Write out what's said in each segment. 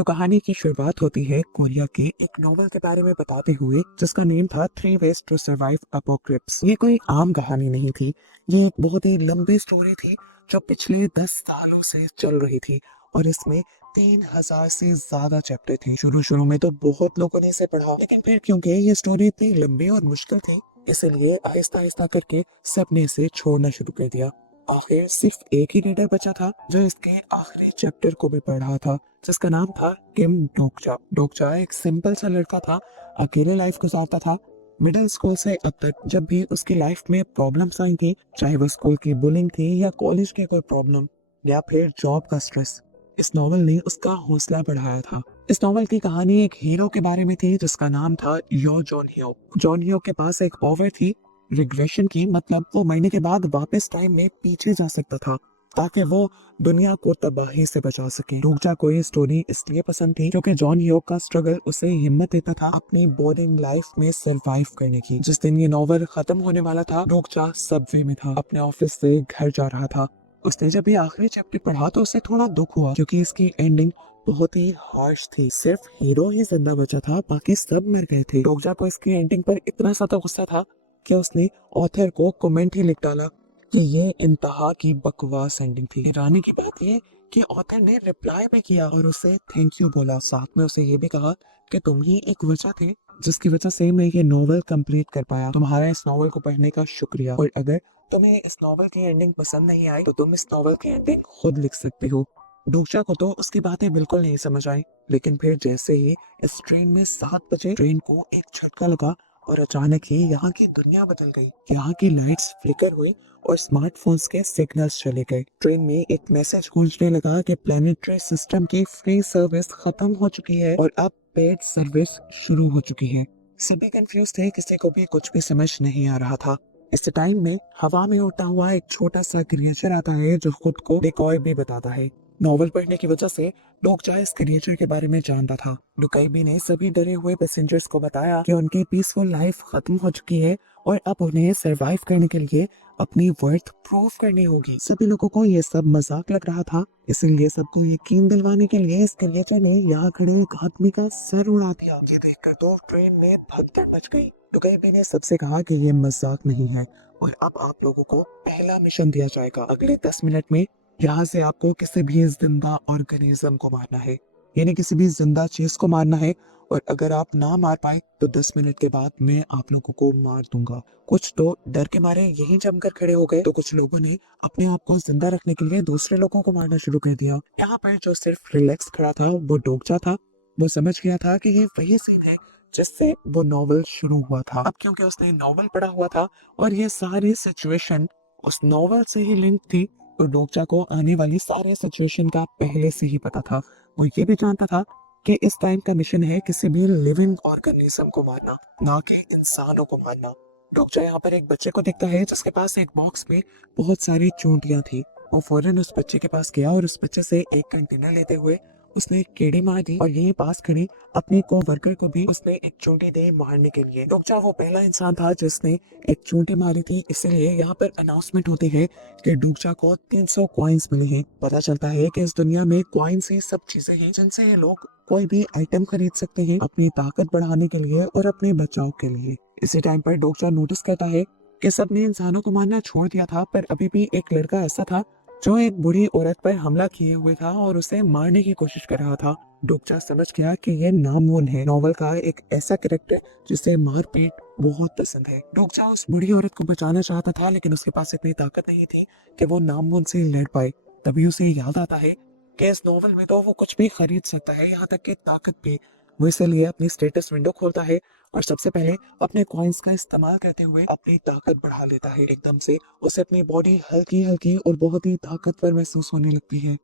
तो कहानी की शुरुआत होती है कोरिया के एक नॉवल के बारे में बताते हुए जिसका नेम था 3 वेज टू सर्वाइव अपोक्लिप्स। ये कोई आम कहानी नहीं थी, ये एक बहुत ही लंबी स्टोरी थी जो पिछले 10 सालों से चल रही थी और इसमें 3000 से ज्यादा चैप्टर थे। शुरू में तो बहुत लोगों ने इसे पढ़ा, लेकिन फिर क्योंकि ये स्टोरी इतनी लंबी और मुश्किल थी इसलिए आहिस्ता आहिस्ता करके सबने इसे छोड़ना शुरू कर दिया। आखिर सिर्फ एक ही रीडर बचा था जो इसके आखिरी चैप्टर को भी पढ़ रहा था, जिसका नाम था किम डोकचा। डोकचा एक सिंपल सा लड़का था, अकेले लाइफ गुजारता था। मिडिल स्कूल से अब तक जब भी उसकी लाइफ में प्रॉब्लम्स आई थी, चाहे वो स्कूल की बुलिंग थी या कॉलेज की कोई प्रॉब्लम या फिर जॉब का स्ट्रेस, इस नॉवल ने उसका हौसला बढ़ाया था। इस नॉवल की कहानी एक हीरो के बारे में थी जिसका नाम था यो जॉन हियो। जॉन हियो के पास एक पावर थी रिग्रेशन की, मतलब वो मरने के बाद वापस टाइम में पीछे जा सकता था ताकि वो दुनिया को तबाही से बचा सके। डोकचा को ये स्टोरी इसलिए पसंद थी क्योंकि जॉन हियो का स्ट्रगल उसे हिम्मत देता था अपनी बोरिंग लाइफ में सरवाइव करने की। जिस दिन ये नॉवल खत्म होने वाला था, डोकचा सबवे में था, अपने ऑफिस से घर जा रहा था। उसने जब ये आखिरी चैप्टर पढ़ा तो उसे थोड़ा दुख हुआ क्योंकि इसकी एंडिंग बहुत ही हार्श थी। सिर्फ हीरो ही जिंदा बचा था, बाकी सब मर गए थे। डोकचा को इसकी एंडिंग पर इतना ज्यादा गुस्सा था कि उसने ऑथर को कमेंट ही लिख डाला कि ये इंतहा की बकवास एंडिंग थी। हैरानी की बात ये कि ऑथर ने रिप्लाई भी किया और उसे थैंक यू बोला। साथ में उसे ये भी कहा कि तुम ही एक वजह थे जिसकी वजह से मैं ये नॉवल कंप्लीट कर पाया। तुम्हारा इस नॉवल को पढ़ने का शुक्रिया, और अगर तुम्हें इस नॉवल की एंडिंग पसंद नहीं आई तो तुम इस नॉवल की एंडिंग खुद लिख सकते हो। डोकचा को तो उसकी बातें बिल्कुल नहीं समझ आई, लेकिन फिर जैसे ही इस ट्रेन में 7 बजे ट्रेन को एक झटका लगा और अचानक ही यहाँ की दुनिया बदल गई। यहाँ की लाइट्स फ्लिकर हुई और स्मार्टफोन्स के सिग्नल्स चले गए। ट्रेन में एक मैसेज गूंजने लगा कि प्लेनेटरी सिस्टम की फ्री सर्विस खत्म हो चुकी है और अब पेड सर्विस शुरू हो चुकी है। सभी कंफ्यूज थे, किसी को भी कुछ भी समझ नहीं आ रहा था। इस टाइम में हवा में उड़ता हुआ एक छोटा सा क्रिएचर आता है जो खुद को डिकॉय भी बताता है। नॉवल पढ़ने की वजह से डोकचा इस क्रिएचर के बारे में जानता था। डुकाइबी ने सभी डरे हुए पैसेंजर्स को बताया कि उनकी पीसफुल लाइफ खत्म हो चुकी है और अब उन्हें सरवाइव करने के लिए अपनी वर्थ प्रूव करनी होगी। सभी लोगों को ये सब मजाक लग रहा था, इसीलिए सबको यकीन दिलवाने के लिए इस क्रिएचर ने यहाँ खड़े एक आदमी का सर उड़ा दिया। ये देखकर तो ट्रेन में भगदड़ मच गई। डुकाइबी ने सबसे कहा कि ये मजाक नहीं है और अब आप लोगों को पहला मिशन दिया जाएगा। अगले 10 मिनट में यहाँ से आपको किसी भी जिंदा ऑर्गेनिज्म को मारना है, यानी किसी भी जिंदा चीज को मारना है, और अगर आप ना मार पाए तो 10 मिनट के बाद मैं आप लोगों को मार दूंगा। कुछ तो डर के मारे यहीं जमकर खड़े हो गए, तो कुछ लोगों ने अपने आप को जिंदा रखने के लिए दूसरे लोगों को मारना शुरू कर दिया। यहाँ पर जो सिर्फ रिलैक्स खड़ा था वो डोकचा था। वो समझ गया था कि ये वही सीन है जिससे वो नॉवल शुरू हुआ था। अब क्योंकि उसने नॉवल पढ़ा हुआ था और ये सारी सिचुएशन उस नॉवल से ही लिंक थी, तो डोकचा को आने वाली सारे सिचुएशन का पहले से ही पता था। वो ये भी जानता था कि इस टाइम का मिशन है किसी भी लिविंग ऑर्गेनिज्म को मारना, ना कि इंसानों को मारना। डोकचा यहाँ पर एक बच्चे को देखता है जिसके पास एक बॉक्स में बहुत सारी चूंटियां थी। वो फौरन उस बच्चे के पास गया और उस बच्चे से एक कंटेनर लेते हुए उसने एक केड़ी मार दी और यही पास खड़ी अपनी को वर्कर को भी उसने एक चूंटी दी मारने के लिए। डोकचा वो पहला इंसान था जिसने एक चूंटी मारी थी, इसलिए यहाँ पर अनाउंसमेंट होती है कि डोकचा को 300 कॉइन्स मिले हैं। पता चलता है कि इस दुनिया में कॉइन्स ही सब चीजें हैं जिनसे ये लोग कोई भी आइटम खरीद सकते हैं अपनी ताकत बढ़ाने के लिए और अपने बचाव के लिए। इसी टाइम पर डोकचा नोटिस करता है कि सबने इंसानों को मारना छोड़ दिया था, पर अभी भी एक लड़का ऐसा था जो एक बुरी औरत पर हमला किए हुए था और उसे मारने की कोशिश कर रहा था। डोकचा समझ गया कि ये नामून है, नॉवल का एक ऐसा कैरेक्टर जिसे मारपीट बहुत पसंद है। डोकचा उस बुरी औरत को बचाना चाहता था, लेकिन उसके पास इतनी ताकत नहीं थी कि वो नामून से लड़ पाए। तभी उसे याद आता है कि इस नॉवल में तो वो कुछ भी खरीद सकता है, यहाँ तक कि ताकत भी। वो इसलिए अपनी स्टेटस विंडो खोलता है और सबसे पहले अपने कॉइन्स का इस्तेमाल करते हुए अपनी ताकत बढ़ा लेता है। एकदम से उसे अपनी बॉडी हल्की हल्की और बहुत ही ताकतवर महसूस होने लगती है।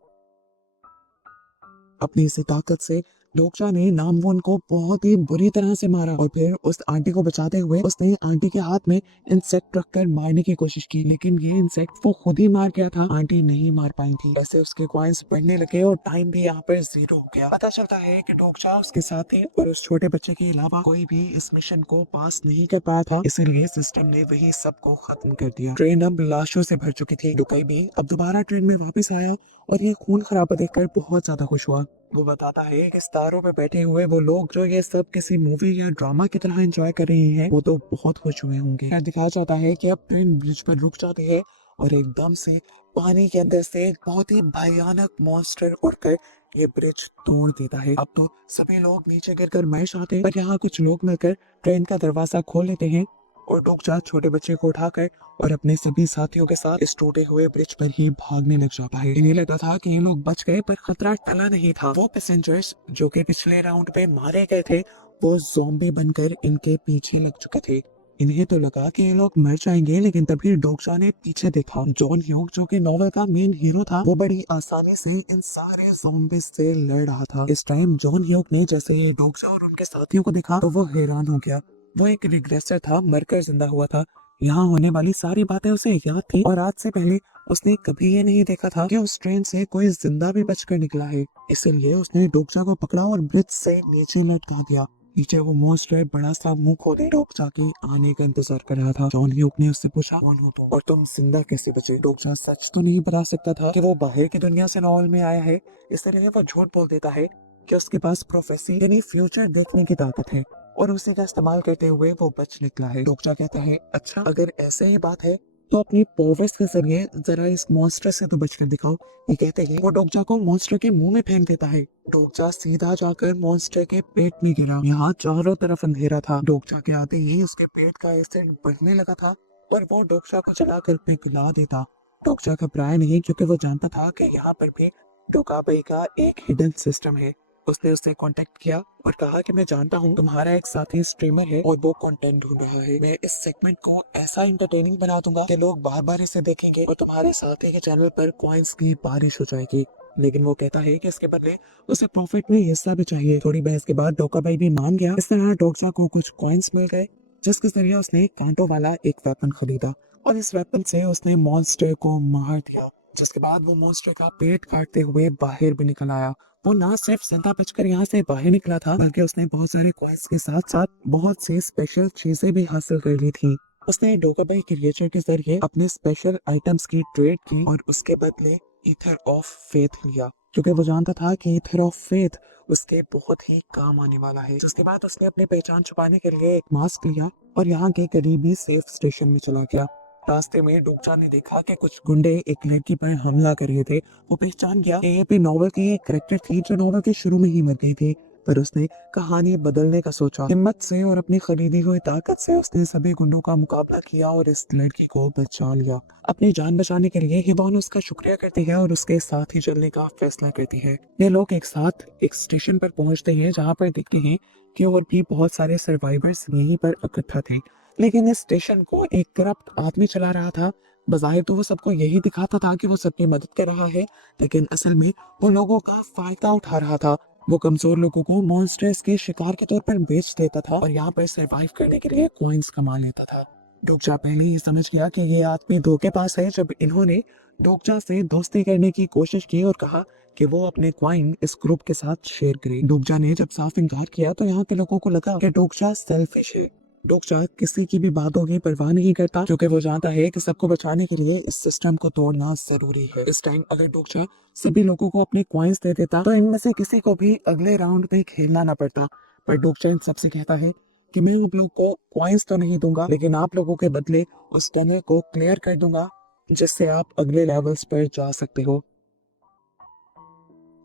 अपनी इसी ताकत से डोकचा ने नामवोन को बहुत ही बुरी तरह से मारा और फिर उस आंटी को बचाते हुए उसने आंटी के हाथ में इंसेक्ट रखकर मारने की कोशिश की, लेकिन ये इंसेक्ट वो खुद ही मार गया था, आंटी नहीं मार पाई थी। ऐसे उसके कॉइन्स बढ़ने लगे और टाइम भी यहाँ पर 0 हो गया। पता चलता है कि डोकचा उसके साथ ही और उस छोटे बच्चे के अलावा कोई भी इस मिशन को पास नहीं कर पाया था, इसीलिए सिस्टम ने वही सबको खत्म कर दिया। ट्रेन अब लाशों से भर चुकी थी। डुकाई भी अब दोबारा ट्रेन में वापस आया और ये खून खराबा देखकर बहुत ज्यादा खुश हुआ। वो बताता है कि सितारों पे बैठे हुए वो लोग जो ये सब किसी मूवी या ड्रामा की तरह एंजॉय कर रहे हैं, वो तो बहुत खुश हुए होंगे। फिर दिखाया जाता है कि अब ट्रेन ब्रिज पर रुक जाती है और एकदम से पानी के अंदर से एक बहुत ही भयानक मॉन्स्टर उड़कर ये ब्रिज तोड़ देता है। अब तो सभी लोग नीचे गिरकर मर जाते हैं, पर यहाँ कुछ लोग मिलकर ट्रेन का दरवाजा खोल लेते हैं और डोकचा छोटे बच्चे को उठाकर और अपने सभी साथियों के साथ इस टूटे हुए ब्रिज पर ही भागने लग जाता है। इन्हें लगा था कि ये लोग बच गए, पर खतरा टला नहीं था। वो पैसेंजर्स जो कि पिछले राउंड पे मारे गए थे, वो ज़ॉम्बी बनकर इनके पीछे लग चुके थे। इन्हें तो लगा कि ये लोग मर जाएंगे, लेकिन तभी डोकचा ने पीछे देखा। जॉन ह्यूग जो कि नॉवल का मेन हीरो था, वो बड़ी आसानी से इन सारे ज़ॉम्बीज से लड़ रहा था। इस टाइम जॉन ह्यूग ने जैसे ये डोकचा और उनके साथियों को देखा तो वो हैरान हो गया। वो एक रिग्रेसर था, मरकर जिंदा हुआ था। यहाँ होने वाली सारी बातें उसे याद थी और आज से पहले उसने कभी ये नहीं देखा था कि उस ट्रेन से कोई जिंदा भी बचकर निकला है। इसलिए उसने डोकचा को पकड़ा और ब्रिज से नीचे लटका दिया। नीचे वो मॉन्स्टर बड़ा सा मुंह खोले डोकचा के आने का इंतजार कर रहा था। जॉन ह्यूग ने उससे पूछा, कौन हो तुम और तुम जिंदा कैसे बचे? डोकचा सच तो नहीं बता सकता था कि वो बाहर की दुनिया से नॉवल में आया है, इसलिए वो झूठ बोल देता है कि उसके पास प्रोफेसी यानी फ्यूचर देखने की ताकत है और उसी का इस्तेमाल करते हुए वो बच निकला है। डोकचा कहता है, अच्छा अगर ऐसे ही बात है तो अपनी पावर्स के जरिए जरा इस मॉन्स्टर से तो बचकर दिखाओ। ये कहते ही वो डोकचा को मॉन्स्टर के मुंह में फेंक देता है। डोकचा सीधा जाकर मॉन्स्टर के पेट में गिरा। यहाँ चारों तरफ अंधेरा था। डोकचा के आते ही उसके पेट का एसिड बढ़ने लगा था और वो डोकचा को जलाकर पिघला देता। डोकचा घबराया नहीं, क्योंकि वो जानता था कि यहाँ पर भी डोकाबाई का एक हिडन सिस्टम है। उसने उससे कांटेक्ट किया और कहा कि मैं जानता हूँ तुम्हारा एक साथी स्ट्रीमर है और वो कंटेंट ढूंढ रहा है। मैं इस सेगमेंट को ऐसा एंटरटेनिंग बना दूंगा कि लोग बार बार इसे देखेंगे और तुम्हारे साथी के चैनल पर कॉइन्स की बारिश हो जाएगी। लेकिन वो कहता है कि इसके बदले उसे प्रॉफिट में हिस्सा भी चाहिए। थोड़ी बहस के बाद डोकाबाई भी मान गया। इस तरह डोकचा को कुछ कॉइन्स मिल गए, जिसके जरिए उसने कांटों वाला एक वेपन खरीदा और इस वेपन से उसने मॉन्स्टर को मार दिया। जिसके बाद वो मॉन्स्टर का पेट काटते हुए बाहर भी निकल आया। वो ना सिर्फ जिंदा बचकर यहाँ से बाहर निकला था, बल्कि उसने बहुत सारे कॉइन्स के साथ साथ बहुत सी स्पेशल चीजें भी हासिल कर ली थी। उसने डोकाबाई क्रिएचर के जरिए अपने स्पेशल आइटम्स की ट्रेड की और उसके बदले ईथर ऑफ फेथ लिया, क्योंकि वो जानता था कि ईथर ऑफ फेथ उसके बहुत ही काम आने वाला है। जिसके बाद उसने अपनी पहचान छुपाने के लिए एक मास्क लिया और यहाँ के करीबी सेफ स्टेशन में चला गया। रास्ते में डोकचा ने देखा कि कुछ गुंडे एक लड़की पर हमला कर रहे थे। वो पहचान गया कि ये भी नॉवल की एक कैरेक्टर थी जो नॉवल के शुरू में ही मर गई थी, पर उसने कहानी बदलने का सोचा। हिम्मत से और अपनी खरीदी हुई ताकत से उसने सभी गुंडों का मुकाबला किया और इस लड़की को बचा लिया। अपनी जान बचाने के लिए हिबॉन उसका शुक्रिया करती है और उसके साथ ही चलने का फैसला करती है। ये लोग एक साथ एक स्टेशन पर पहुंचते हैं, जहाँ पर देखते हैं कि और भी बहुत सारे सर्वाइवर्स यहीं पर इकट्ठा थे। लेकिन इस स्टेशन को एक करप्ट आदमी चला रहा था। बजाय तो वो सबको यही दिखाता था कि वो सबकी मदद कर रहा है, लेकिन असल में वो लोगों का फायदा उठा रहा था। वो कमजोर लोगों को मॉन्स्टर्स के शिकार के तौर पर बेच देता था और यहाँ पर सरवाइव करने के लिए कॉइन्स कमा लेता था। डोकचा पहले ही समझ गया कि ये आदमी धोखे पास है, जब इन्होंने डोकचा से दोस्ती करने की कोशिश की और कहा कि वो अपने कॉइन इस ग्रुप के साथ शेयर करे। डोकचा ने जब साफ इनकार किया तो यहाँ के लोगों को लगा कि डोकचा सेल्फिश है। डोकचा किसी की भी बातों की परवाह नहीं करता, क्योंकि वो जानता है कि सबको बचाने के लिए इस सिस्टम को तोड़ना जरूरी है। इस टाइम अगर डोकचा सभी लोगों को अपने कॉइन्स दे देता तो इनमें से किसी को भी अगले राउंड में खेलना ना पड़ता। पर डोकचा इन सबसे कहता है कि मैं आप लोग को कॉइन्स तो नहीं दूंगा, लेकिन आप लोगों के बदले उस टनल को क्लियर कर दूंगा, जिससे आप अगले लेवल्स पर जा सकते हो।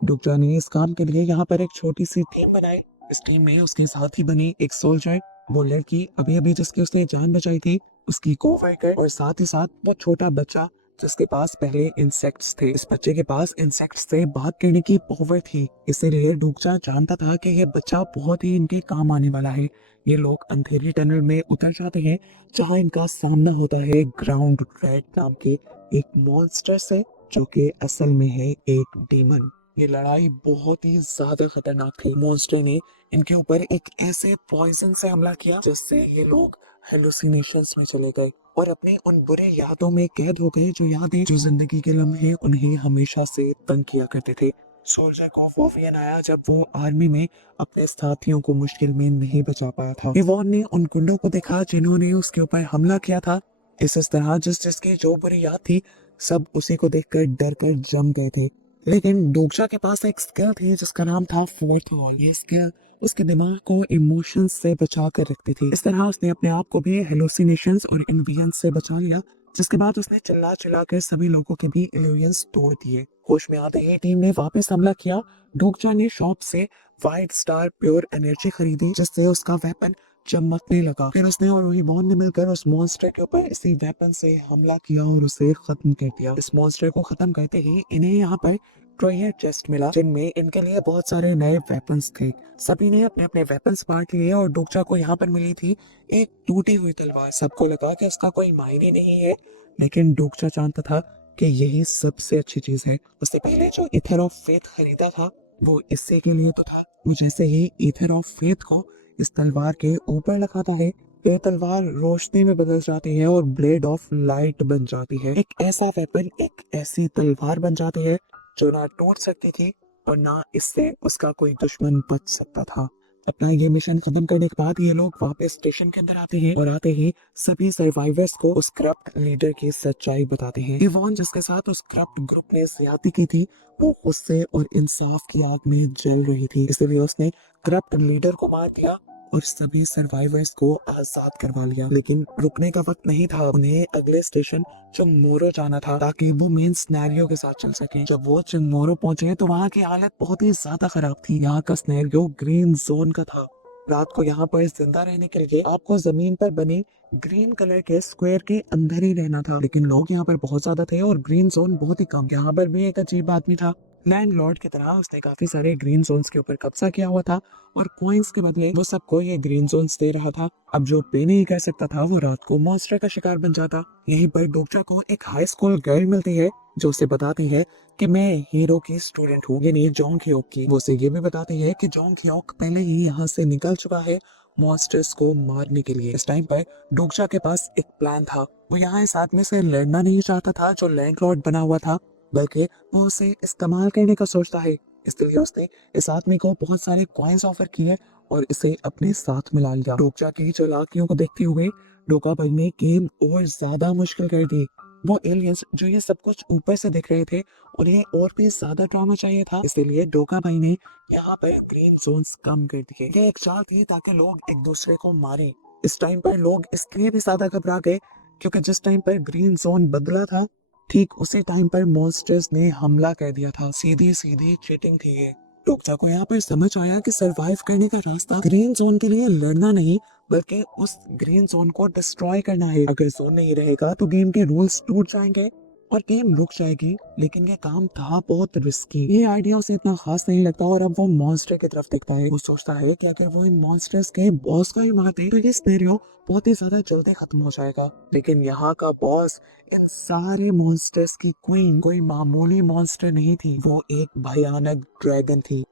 डोकचा ने इस काम के लिए यहाँ पर एक छोटी सी टीम बनाई। इस टीम में उसके साथ ही बनी एक सोल्जर, वो लड़की अभी अभी जिसकी उसने जान बचाई थी, उसकी कोवर्कर और साथ ही साथ वो छोटा बच्चा जिसके पास पहले इंसेक्ट्स थे। इस बच्चे के पास इंसेक्ट्स से बात करने की पावर थी, इसीलिए डोकचा जानता था कि ये बच्चा बहुत ही इनके काम आने वाला है। ये लोग अंधेरी टनल में उतर जाते हैं, जहाँ इनका सामना होता है ग्राउंड रेड नाम के एक मॉन्स्टर से, जो कि असल में है एक डीमन। ये लड़ाई बहुत ही ज्यादा खतरनाक थी। मॉन्स्टर ने इनके ऊपर एक ऐसे पॉइजन से हमला किया जिससे ये लोग हेलुसिनेशंस में चले गए और अपनी उन बुरे यादों में कैद हो गए, जो यादें जो जिंदगी के लम्हे उन्हें हमेशा से तंग किया करते थे। सोल्जर को वो फियर आया जब वो आर्मी में अपने साथियों को मुश्किल में नहीं बचा पाया था। इवॉन ने उन गुंडों को देखा जिन्होंने उसके ऊपर हमला किया था। इस तरह जिसकी जो बुरी याद थी, सब उसी को देखकर डर कर जम गए थे। लेकिन डोगजा के पास एक स्किल थी जिसका नाम था फोर्थ वॉल। ये स्किल उसके दिमाग को इमोशंस से बचा कर रखती थी। इस तरह उसने अपने आप को भी हेलुसिनेशंस और इल्यूजन्स से बचा लिया, जिसके बाद उसने चिल्ला चिल्ला कर सभी लोगों के भी इल्यूजन्स तोड़ दिए। होश में आते ही टीम ने वापस हमला किया। डोगजा ने शॉप से वाइट स्टार प्योर एनर्जी खरीदी, जिससे उसका वेपन चमकने लगा। फिर उसने और वही बॉन्ड ने मिलकर उस मॉन्स्टर के ऊपर इसी वेपन से हमला किया और उसे खत्म कर दिया। इस मॉन्स्टर को खत्म करते ही इन्हें यहाँ पर ट्रेजर चेस्ट मिला, जिनमें इनके लिए बहुत सारे नए वेपन्स थे। सभी ने अपने अपने वेपन्स बांट लिए और डोगजा को यहाँ पर मिली थी एक टूटी हुई तलवार। सबको लगा कि इसका कोई मायने नहीं है, लेकिन डोगजा जानता था कि यही सबसे अच्छी चीज है। उससे पहले जो ईथर ऑफ फेथ खरीदा था वो इससे के लिए तो था। वो जैसे ही ईथर ऑफ फेथ को इस तलवार के ऊपर लगाता है, ये तलवार रोशनी में बदल जाती है और ब्लेड ऑफ लाइट बन जाती है। एक ऐसा वेपन, एक ऐसी तलवार बन जाती है जो ना टूट सकती थी और ना इससे उसका कोई दुश्मन बच सकता था। अपना ये मिशन खत्म करने के बाद ये लोग वापस स्टेशन के अंदर आते हैं और आते ही सभी सर्वाइवर्स को उस करप्ट लीडर की सच्चाई बताते हैं। इवॉन जिसके साथ उस करप्ट ग्रुप ने ज्यादती की थी, वो गुस्से और इंसाफ की आग में जल रही थी, इसलिए उसने करप्ट लीडर को मार दिया और सभी सर्वाइवर्स को आजाद करवा लिया। लेकिन रुकने का वक्त नहीं था, उन्हें अगले स्टेशन चिंगमोरो जाना था ताकि वो मेन सिनेरियो के साथ चल सके। जब वो चिंगमोरो पहुंचे तो वहाँ की हालत बहुत ही ज्यादा खराब थी। यहाँ का सिनेरियो ग्रीन जोन का था। रात को यहाँ पर जिंदा रहने के लिए आपको जमीन पर बने ग्रीन कलर के स्क्वायर के अंदर ही रहना था, लेकिन लोग यहाँ पर बहुत ज्यादा थे और ग्रीन जोन बहुत ही कम। यहाँ पर भी एक अजीब आदमी था, लैंडलॉर्ड की तरह उसने काफी सारे ग्रीन जोन्स के ऊपर कब्जा किया हुआ था और कॉइन्स के बदले वो सबको ये ग्रीन जोन्स दे रहा था। अब जो पे नहीं कर सकता था वो रात को मॉन्स्टर का शिकार बन जाता। यहीं पर डोगजा को एक हाई स्कूल गर्ल मिलती है जो उसे बताती है कि मैं हीरो की स्टूडेंट हूँ, यानी जोंग ह्योक की। वो उसे ये भी बताती है कि जोंग ह्योक पहले ही यहाँ से निकल चुका है मॉन्स्टर्स को मारने के लिए। इस टाइम पर डोगजा के पास एक प्लान था। वो यहाँ इस आदमी से लड़ना नहीं चाहता था जो लैंडलॉर्ड बना हुआ था, बल्कि वो उसे इस्तेमाल करने का सोचता है। इसलिए उसने इस आदमी को बहुत सारे कॉइन्स ऑफर किए और इसे अपने साथ मिला लिया। डोगजा की चालाकियों को देखते हुए डोगा भाई ने गेम और ज्यादा मुश्किल कर दी। वो एलियंस जो ये सब कुछ ऊपर से दिख रहे थे, उन्हें और भी ज्यादा ड्रामा चाहिए था, इसलिए डोगा भाई ने यहाँ पर ग्रीन जोन्स कम कर दिए। ये एक चाल थी ताकि लोग एक दूसरे को मारे। इस टाइम पर लोग इसलिए भी ज्यादा घबरा गए क्योंकि जिस टाइम पर ग्रीन जोन बदला था, ठीक उसी टाइम पर मॉन्स्टर्स ने हमला कर दिया था। सीधी सीधी चीटिंग थी ये। डोगजा को यहाँ पर समझ आया कि सरवाइव करने का रास्ता ग्रीन जोन के लिए लड़ना नहीं, बल्कि उस ग्रीन जोन को डिस्ट्रॉय करना है। अगर जोन नहीं रहेगा तो गेम के रूल्स टूट जाएंगे और गेम रुक जाएगी। लेकिन ये काम था बहुत रिस्की। ये आइडिया उसे इतना खास नहीं लगता और अब वो मॉन्स्टर की तरफ देखता है। वो सोचता है कि अगर वो इन मॉन्स्टर्स के बॉस को ही मार दे तो ये सिनेरियो बहुत ही ज्यादा जल्दी खत्म हो जाएगा। लेकिन यहाँ का बॉस, इन सारे मॉन्स्टर्स की क्वीन, कोई मामूली मॉन्स्टर नहीं थी, वो एक भयानक ड्रैगन थी।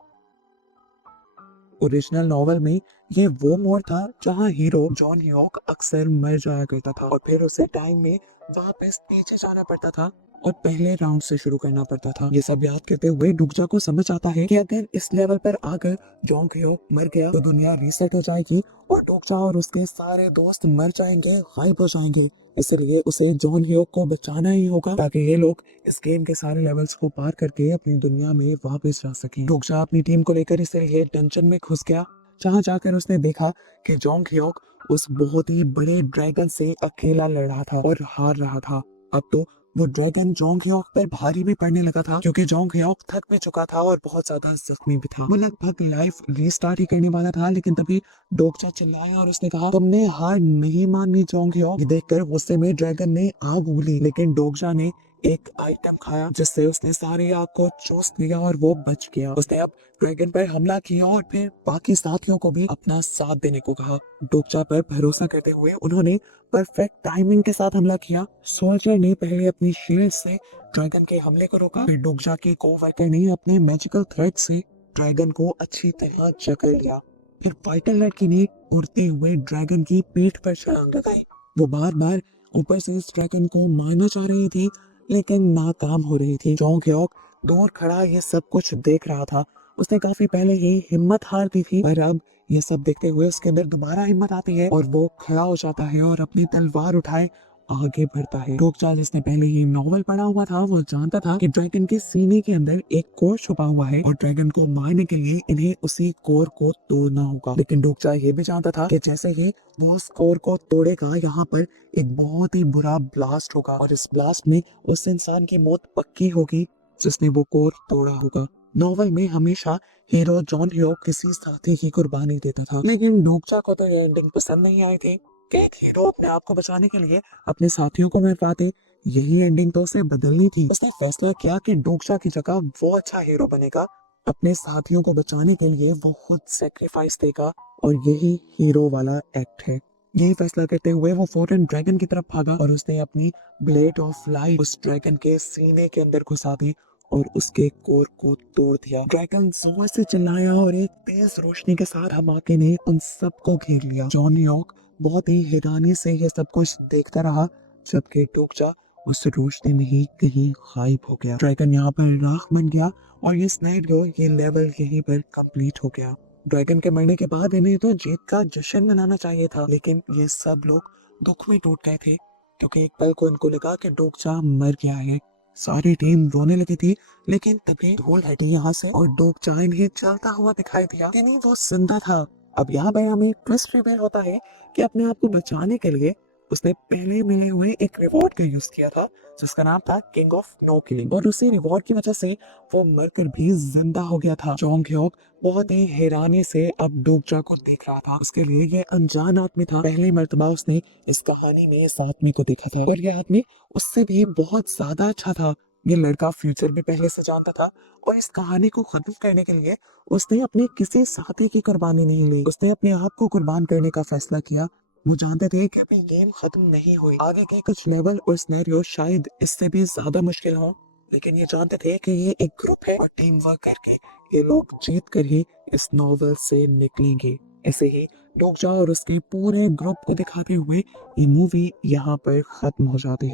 ओरिजिनल नॉवल में ये वो मोड़ था जहाँ हीरो जॉन ह्योक अक्सर मर जाया करता था और फिर उसे टाइम में वापस पीछे जाना पड़ता था और पहले राउंड से शुरू करना पड़ता था। ये सब याद करते हुए डुगजा को समझ आता है कि अगर इस लेवल पर आकर जॉन ह्योक मर गया तो दुनिया रीसेट हो जाएगी और डुगजा और उसके सारे दोस्त मर जाएंगे, गायब हो जाएंगे। इसलिए उसे जॉन ह्योक को बचाना ही होगा ताकि ये लोग इस गेम के सारे लेवल्स को पार करके अपनी दुनिया में वापस जा सकें। डोगजा अपनी टीम को लेकर इसलिए डंजन में घुस गया, जहाँ जाकर उसने देखा कि जोंग ह्योक उस बहुत ही बड़े ड्रैगन से अकेला लड़ रहा था और हार रहा था। अब तो वो ड्रैगन जोंग ह्योक पर भारी भी पड़ने लगा था क्योंकि जोंग ह्योक थक भी चुका था और बहुत ज्यादा जख्मी भी था। वो लगभग लाइफ रीस्टार्ट ही करने वाला था, लेकिन तभी डोगजा चिल्लाया और उसने कहा, तुमने हार नहीं मानी जोंग ह्योक। ये देखकर गुस्से में ड्रैगन ने आग उगली, लेकिन डोगजा ने एक आइटम खाया जिससे उसने सारी आग को चूस लिया और वो बच गया। उसने अब ड्रैगन पर हमला किया और फिर बाकी साथियों को भी अपना साथ देने को कहा। डोगजा पर भरोसा करते हुए उन्होंने परफेक्ट टाइमिंग के साथ हमला किया। सोल्जर ने पहले अपनी शील्ड से ड्रैगन के हमले को रोका, फिर डोगजा के कोवर्कर ने अपने मैजिकल थ्रेड से ड्रैगन को अच्छी तरह जकड़ लिया। फिर फाइटर लड़की ने उड़ते हुए ड्रैगन की पीठ पर छलांग लगाई। वो बार बार ऊपर से इस ड्रैगन को मारना चाह रही थी, लेकिन नाकाम हो रही थी। जोंग ह्योक दूर खड़ा ये सब कुछ देख रहा था। उसने काफी पहले ही हिम्मत हार दी थी, पर अब ये सब देखते हुए उसके अंदर दोबारा हिम्मत आती है और वो खड़ा हो जाता है और अपनी तलवार उठाए आगे बढ़ता है। डोकचा जिसने पहले ही नॉवल पढ़ा हुआ था वो जानता था कि ड्रैगन के सीने के अंदर एक कोर छुपा हुआ है और ड्रैगन को मारने के लिए इन्हें उसी कोर को तोड़ना होगा। लेकिन डोकचा ये भी जानता था कि जैसे ही वो उस कोर को तोड़ेगा यहाँ पर एक बहुत ही बुरा ब्लास्ट होगा और इस ब्लास्ट में उस इंसान की मौत पक्की होगी जिसने वो कोर तोड़ा होगा। नॉवल में हमेशा हीरो जॉन ह्यो किसी साथी की कुर्बानी देता था, लेकिन डोकचा को तो ये एंडिंग पसंद नहीं आई थी कि एक हीरो अपने आप को बचाने के लिए अपने साथियों को मरवा दे। यही एंडिंग तो उसे बदलनी थी। उसने फैसला किया कि डोकचा की जगह वो अच्छा हीरो बनेगा, अपने साथियों को बचाने के लिए वो खुद सेक्रीफाइस देगा और यही हीरो वाला एक्ट है। यही फैसला करते हुए वो फौरन ड्रैगन की तरफ भागा और उसने अपनी ब्लेड ऑफ लाइट उस ड्रैगन के सीने के अंदर घुसा दी और उसके कोर को तोड़ दिया। ड्रैगन जोर से चिल्लाया और एक तेज रोशनी के साथ धमाके ने उन सबको घेर लिया। जॉन न्यूयॉर्क बहुत ही हैरानी से ये सब कुछ देखता रहा जबकि डोकचा उस रोशनी में ही कहीं गायब हो गया। ड्रैगन यहाँ पर राख बन गया और ये स्नाइडर ये लेवल यहीं पर कंप्लीट हो गया। ड्रैगन के मरने के बाद इन्हें तो जीत का जश्न मनाना चाहिए था, लेकिन ये सब लोग दुख में टूट गए थे क्योंकि एक पल को इनको लगा कि डोकचा मर गया है। सारी टीम रोने लगी थी, लेकिन तभी धूल हटी यहाँ से और डोकचा इन्हें चलता हुआ दिखाई दिया कि नहीं वो जिंदा था। अब यहाँ पर हमें ट्विस्ट रिवील होता है कि अपने आप को बचाने के लिए उसने पहले मिले हुए एक रिवॉर्ड का यूज किया था जिसका नाम था किंग ऑफ नो किलिंग और उसी रिवॉर्ड की वजह से वो मरकर भी जिंदा हो गया था। जोंग ह्योक बहुत ही हैरानी से अब डोकचा को देख रहा था। उसके लिए ये अनजान आदमी था। पहली मर्तबा उसने इस कहानी में इस आदमी को देखा था और ये आदमी उससे भी बहुत ज्यादा अच्छा था। ये लड़का फ्यूचर भी पहले से जानता था और इस कहानी को खत्म करने के लिए उसने अपने किसी साथी की कुर्बानी नहीं ली। उसने अपने आप को कुर्बान करने का फैसला किया। वो जानते थे कि अभी गेम खत्म नहीं हुई, आगे के कुछ लेवल और सिनेरियो शायद इससे भी ज्यादा मुश्किल हो, लेकिन ये जानते थे कि ये एक ग्रुप है और टीम वर्क करके ये लोग जीत कर ही इस नॉवल से निकलेंगे। ऐसे ही डोकचा और उसके पूरे ग्रुप को दिखाते हुए ये मूवी यहाँ पर खत्म हो जाती है।